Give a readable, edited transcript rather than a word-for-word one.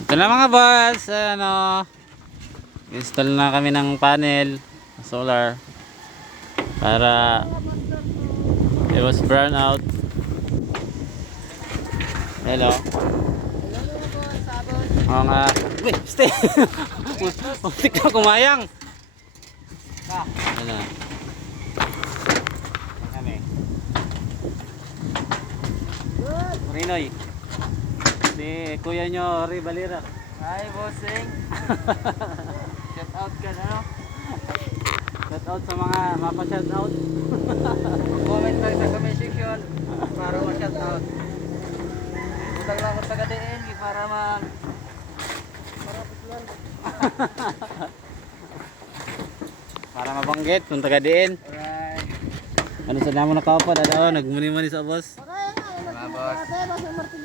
Ito na mga boss, ano, install na kami ng panel solar para iwas brownout. Hello. Oo nga. Uy, stay. Muntik na kumayang. Ano? Kami. Rinoy. Si kuya nyo, Ray Balira. Hi, bossing. Shout out ka na, no? Shout out sa mga mapa-shout out. Comment lang sa comment section para ma-shout out. Butang lang ko taga-diin para Para mabanggit, kung taga-diin. Alright. Ano sa damo nakaupo, dadao, nagmuni-muni sa boss. Mga boss.